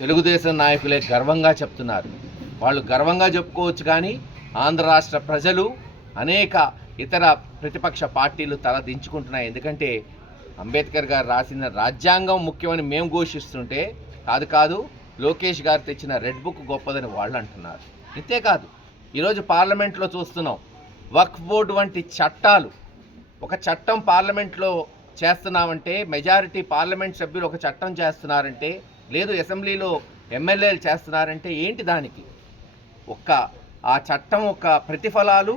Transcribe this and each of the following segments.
తెలుగుదేశం నాయకులే గర్వంగా చెప్తున్నారు. వాళ్ళు గర్వంగా చెప్పుకోవచ్చు, కానీ ఆంధ్ర రాష్ట్ర ప్రజలు అనేక ఇతర ప్రతిపక్ష పార్టీలు తల దించుకుంటున్నాయి. ఎందుకంటే అంబేద్కర్ గారు రాసిన రాజ్యాంగం ముఖ్యమని మేము ఘోషిస్తుంటే కాదు లోకేష్ గారు తెచ్చిన రెడ్ బుక్ గొప్పదని వాళ్ళు అంటున్నారు. ఇంతేకాదు ఈరోజు పార్లమెంట్లో చూస్తున్నాం, వక్ఫ్ బోర్డు వంటి చట్టాలు, ఒక చట్టం పార్లమెంట్లో చేస్తున్నామంటే, మెజారిటీ పార్లమెంట్ సభ్యులు ఒక చట్టం చేస్తున్నారంటే, లేదు అసెంబ్లీలో ఎమ్మెల్యేలు చేస్తున్నారంటే ఏంటి దానికి? ఆ చట్టం ప్రతిఫలాలు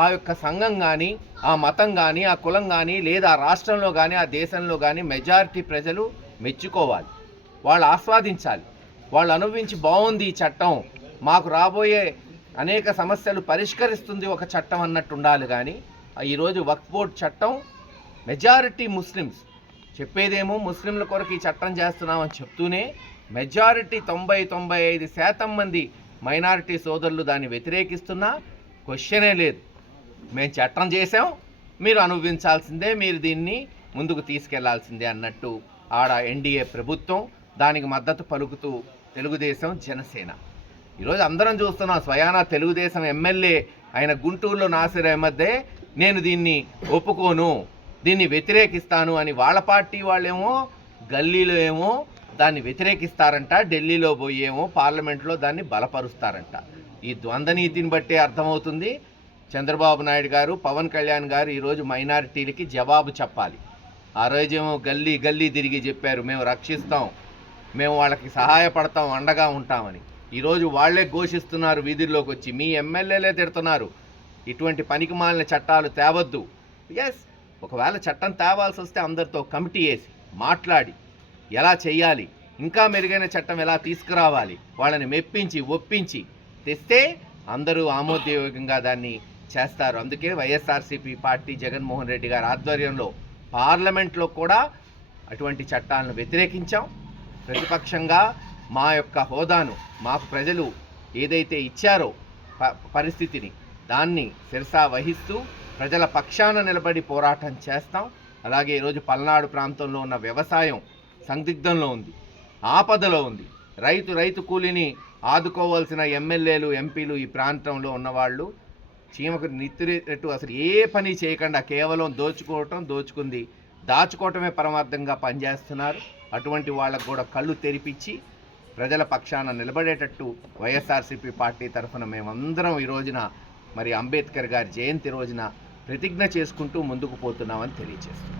ఆ యొక్క సంఘం కానీ, ఆ మతం కానీ, ఆ కులం కానీ, లేదా ఆ రాష్ట్రంలో కానీ, ఆ దేశంలో కానీ మెజారిటీ ప్రజలు మెచ్చుకోవాలి, వాళ్ళు ఆస్వాదించాలి, వాళ్ళు అనుభవించి బాగుంది ఈ చట్టం, మాకు రాబోయే అనేక సమస్యలు పరిష్కరిస్తుంది ఒక చట్టం అన్నట్టు ఉండాలి. కానీ ఈరోజు వక్ఫ్ బోర్డు చట్టం మెజారిటీ ముస్లిమ్స్ చెప్పేదేమో ముస్లింల కొరకు ఈ చట్టం చేస్తున్నామని చెప్తూనే మెజారిటీ 90-95% మంది మైనారిటీ సోదరులు దాన్ని వ్యతిరేకిస్తున్నా క్వశ్చనే లేదు. మేము చట్టం చేసాం, మీరు అనుభవించాల్సిందే, మీరు దీన్ని ముందుకు తీసుకెళ్లాల్సిందే అన్నట్టు ఆడ ఎన్డీఏ ప్రభుత్వం, దానికి మద్దతు పలుకుతూ తెలుగుదేశం, జనసేన. ఈరోజు అందరం చూస్తున్నాం, స్వయానా తెలుగుదేశం ఎమ్మెల్యే ఆయన గుంటూరులో నాసిర్ అహ్మదే నేను దీన్ని ఒప్పుకోను, దీన్ని వ్యతిరేకిస్తాను అని వాళ్ళ పార్టీ వాళ్ళేమో గల్లీలో ఏమో దాన్ని వ్యతిరేకిస్తారంట, ఢిల్లీలో పోయేమో పార్లమెంట్లో దాన్ని బలపరుస్తారంట. ఈ ద్వంద్వనీతిని బట్టే అర్థమవుతుంది చంద్రబాబు నాయుడు గారు, పవన్ కళ్యాణ్ గారు ఈరోజు మైనారిటీలకి జవాబు చెప్పాలి. ఆ రోజేమో గల్లీ గల్లీ తిరిగి చెప్పారు, మేము రక్షిస్తాం, మేము వాళ్ళకి సహాయపడతాం, అండగా ఉంటామని. ఈరోజు వాళ్లే ఘోషిస్తున్నారు, వీధుల్లోకి వచ్చి మీ ఎమ్మెల్యేలే తిడుతున్నారు, ఇటువంటి పనికిమాలిన చట్టాలు తేవద్దు. ఎస్, ఒకవేళ చట్టం తేవాల్సి వస్తే అందరితో కమిటీ వేసి మాట్లాడి ఎలా చేయాలి, ఇంకా మెరుగైన చట్టం ఎలా తీసుకురావాలి, వాళ్ళని మెప్పించి ఒప్పించి తెస్తే అందరూ ఆమోదయోగ్యంగా దాన్ని చేస్తారు. అందుకే వైఎస్ఆర్సీపీ పార్టీ జగన్మోహన్ రెడ్డి గారి ఆధ్వర్యంలో పార్లమెంట్లో కూడా అటువంటి చట్టాలను వ్యతిరేకించాం. ప్రతిపక్షంగా మా యొక్క హోదాను మాకు ప్రజలు ఏదైతే ఇచ్చారో పరిస్థితిని, దాన్ని శిరసా వహిస్తూ ప్రజల పక్షాన నిలబడి పోరాటం చేస్తాం. అలాగే ఈరోజు పల్నాడు ప్రాంతంలో ఉన్న వ్యవసాయం సందిగ్ధంలో ఉంది, ఆపదలో ఉంది. రైతు కూలీని ఆదుకోవాల్సిన ఎమ్మెల్యేలు, ఎంపీలు, ఈ ప్రాంతంలో ఉన్నవాళ్ళు చీమకు నిత్తురేటట్టు అసలు ఏ పని చేయకుండా కేవలం దాచుకోవటమే పరమార్థంగా పనిచేస్తున్నారు. అటువంటి వాళ్ళకు కూడా కళ్ళు తెరిపించి ప్రజల పక్షాన నిలబడేటట్టు వైఎస్ఆర్సీపీ పార్టీ తరఫున మేమందరం ఈ రోజున మరి అంబేద్కర్ గారి జయంతి రోజున ప్రతిజ్ఞ చేసుకుంటూ ముందుకు పోతున్నామని తెలియజేస్తున్నాం.